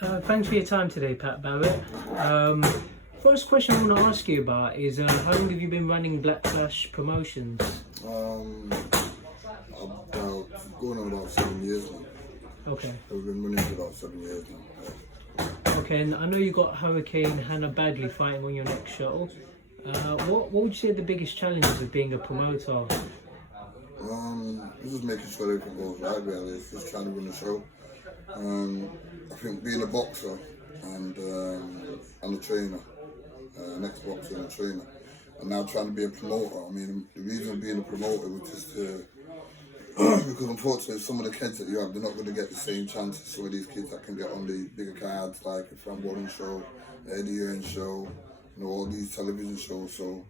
Thanks for your time today, Pat Barrett. First question I want to ask you about is how long have you been running Black Flash Promotions? About going on about 7 years now. Okay. I've been running for about 7 years now. Okay, and I know you got Hurricane Hannah Bagley fighting on your next show. What would you say are the biggest challenges of being a promoter? This is making sure everything goes right really. It's just trying to run the show. I think being a boxer and a trainer, an ex-boxer and a trainer, and now trying to be a promoter. I mean, the reason of being a promoter was just because unfortunately some of the kids that you have, they're not going to get the same chance as some of these kids that can get on the bigger cards, like a Frank Warren show, Eddie Earn show, all these television shows. So,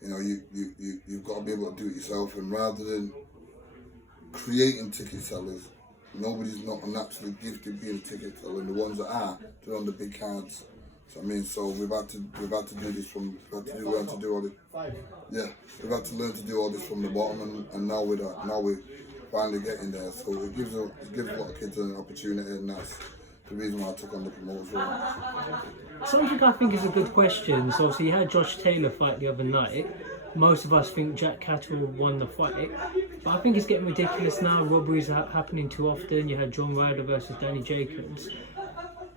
you've got to be able to do it yourself, and rather than creating ticket sellers, nobody's not naturally gifted being a ticket seller, and the ones that are, they're on the big cards. So we've had to do this from, we've had to learn to do all this. Yeah, we've had to learn to do all this from the bottom, and now we're finally getting there. So it gives a lot of kids an opportunity, and that's the reason why I took on the promotion. Something I think is a good question. So obviously you had Josh Taylor fight the other night. Most of us think Jack Cattle won the fight, but I think it's getting ridiculous now. Robberies are happening too often. You had John Ryder versus Danny Jacobs.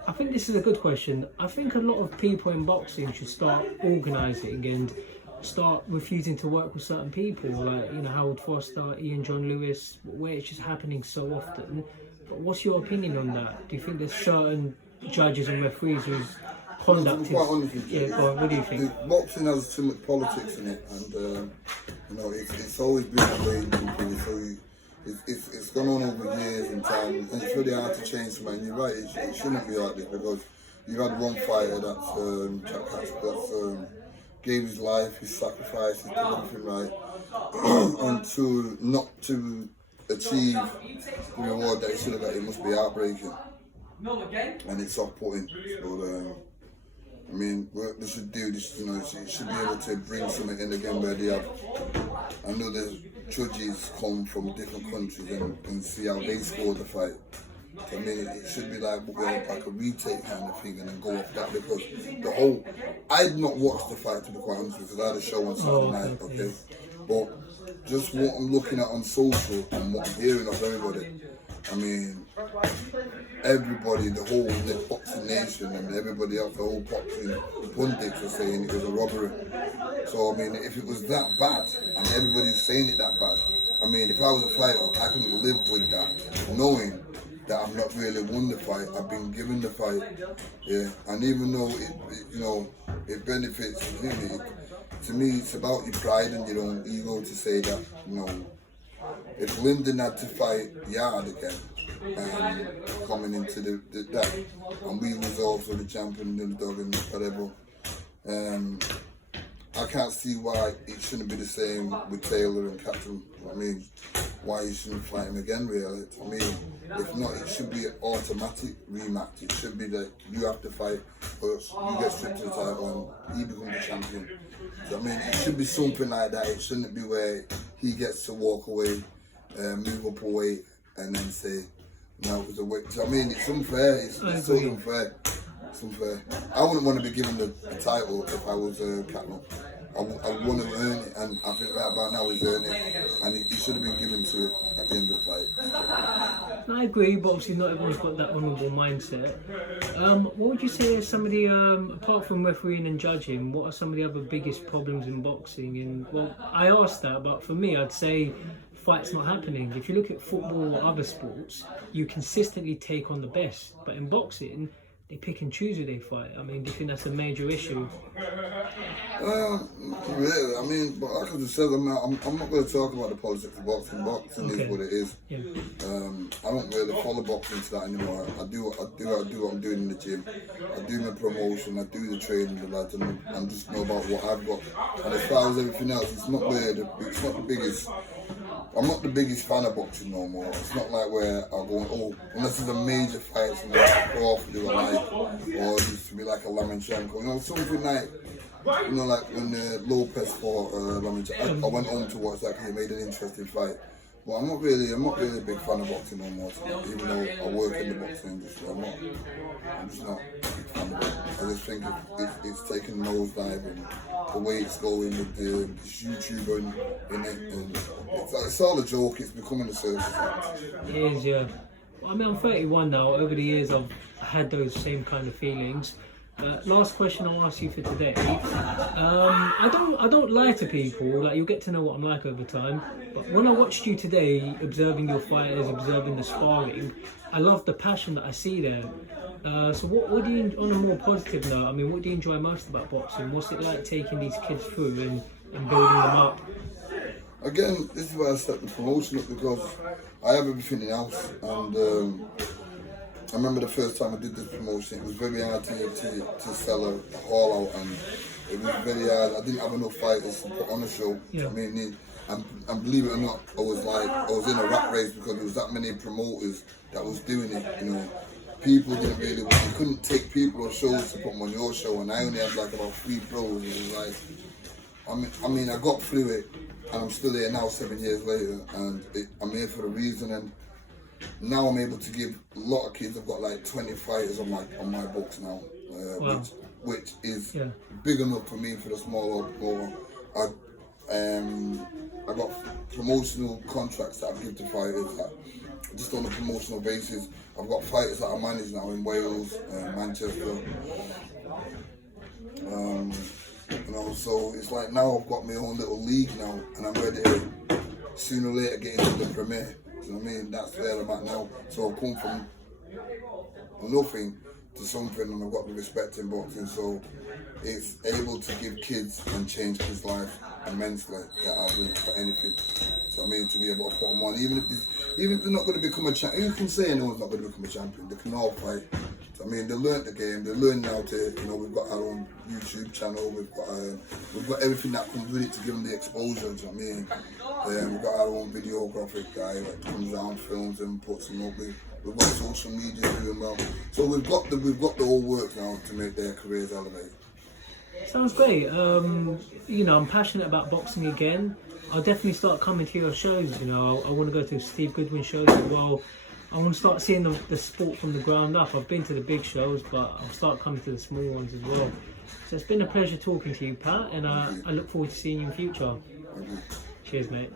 I think this is a good question. I think a lot of people in boxing should start organising and start refusing to work with certain people, like Howard Foster, Ian John Lewis, where it's just happening so often. But what's your opinion on that? Do you think there's certain judges and referees whose conduct is... Yeah, go on, what do you think? Boxing has too much politics in it, and it's always been that way. So it's gone on over years and time, and it's really hard to change something. And you're right, it shouldn't be like this, because you've had one fighter that's Jack Catch, gave his life, his sacrifice, he did everything right, and not to achieve the reward that he should have got, it must be heartbreaking, and it's off-putting. So, they should do this, it should be able to bring something in again where they have, I know the judges come from different countries and see how they score the fight. I mean, it should be like a retake kind of thing, and then go off that, because I'd not watched the fight, to be quite honest, because I had a show on Saturday night, okay? But just what I'm looking at on social and what I'm hearing of everybody, I mean, everybody, the whole boxing nation and everybody else, the whole boxing pundits are saying it was a robbery. So, I mean, if it was that bad, and everybody's saying it that bad, I mean, if I was a fighter, I couldn't live with that, knowing that I've not really won the fight, I've been given the fight, yeah. And even though it benefits me, to me it's about your pride and your own ego to say that, if Lyndon had to fight Yard again, coming into that, and we was also the champion and the dog and whatever, I can't see why it shouldn't be the same with Taylor and Catherine. I mean, why you shouldn't fight him again, really. I mean, if not, it should be an automatic rematch. It should be that you have to fight first, you get stripped to the title, and he becomes the champion. So, I mean, it should be something like that. It shouldn't be where he gets to walk away, move up a weight, and then say, no, because the weight. So, I mean, it's unfair. It's so unfair. It's unfair. I wouldn't want to be given the title if I was Catmull. I want to earn it, and I think right about now he's earned it, and he should have been given to it at the end of the fight. I agree, but obviously not everyone's got that honourable mindset. What would you say are some of the, apart from refereeing and judging, what are some of the other biggest problems in boxing? And well, I asked that, but for me, I'd say fights not happening. If you look at football or other sports, you consistently take on the best, but in boxing, they pick and choose who they fight. I mean, do you think that's a major issue? Not really. I mean, but like I just said, I'm not going to talk about the politics of boxing. Boxing is what it is. Yeah. I don't really follow boxing to that anymore. I do what I'm doing in the gym. I do my promotion. I do the training with the lads, and I just know about what I've got. And as far as everything else, it's not the biggest. I'm not the biggest fan of boxing no more. It's not like where I go, unless it's a major fight, something like Crawford or or it used to be like a Lomachenko, something like, like when Lopez fought Lomachenko. I went home to watch that because it made an interesting fight. But I'm not really a big fan of boxing no more. Even though I work in the boxing industry, I'm just not a big fan of it. I just think it's taking a nosedive, and the way it's going with this YouTuber in it, and it's all a joke. It's becoming a circus act. It is, yeah. I mean, I'm 31 now. Over the years, I've had those same kind of feelings. Last question I'll ask you for today. I don't lie to people. Like, you'll get to know what I'm like over time. But when I watched you today, observing your fighters, observing the sparring, I love the passion that I see there. So what do you, on a more positive note, I mean, what do you enjoy most about boxing? What's it like taking these kids through and building them up? Again, this is where I set the promotion up, because I have everything in house, and I remember the first time I did this promotion, it was very hard to sell a hall out, and it was very hard. I didn't have enough fighters to put on a show. Yeah. I mean, and believe it or not, I was in a rat race, because there was that many promoters that was doing it. You know, people didn't really, you couldn't take people on shows to put them on your show, and I only had like about 3 pros. It was like, I mean, I got through it, and I'm still here now 7 years later, and I'm here for a reason. And now I'm able to give a lot of kids. I've got like 20 fighters on my books now, Wow. which is Yeah. big enough for me for the smaller ball. I got promotional contracts that I give to fighters, just on a promotional basis. I've got fighters that I manage now in Wales, Manchester. You know, so it's like now I've got my own little league now, and I'm ready to sooner or later get into the Premier. Do you know what I mean? That's where I'm at now. So I've come from nothing to something, and I've got the respect in boxing. So it's able to give kids and change kids' life immensely that I do for anything. So I mean, to be able to put them on, even if they're not going to become a champion, who can say anyone's not going to become a champion? They can all fight. So, I mean, they learnt the game. They learn now to, you know, we've got our own YouTube channel. We've got everything that comes with it to give them the exposure. Do you know what I mean? We've got our own videographic guy that comes down, films and puts them up. We've got social media doing well. So we've got the whole work now to make their careers elevate. Sounds great. You know, I'm passionate about boxing again. I'll definitely start coming to your shows. You know, I want to go to Steve Goodwin shows as well. I want to start seeing the sport from the ground up. I've been to the big shows, but I'll start coming to the small ones as well. So it's been a pleasure talking to you, Pat, and I look forward to seeing you in future. Cheers, mate.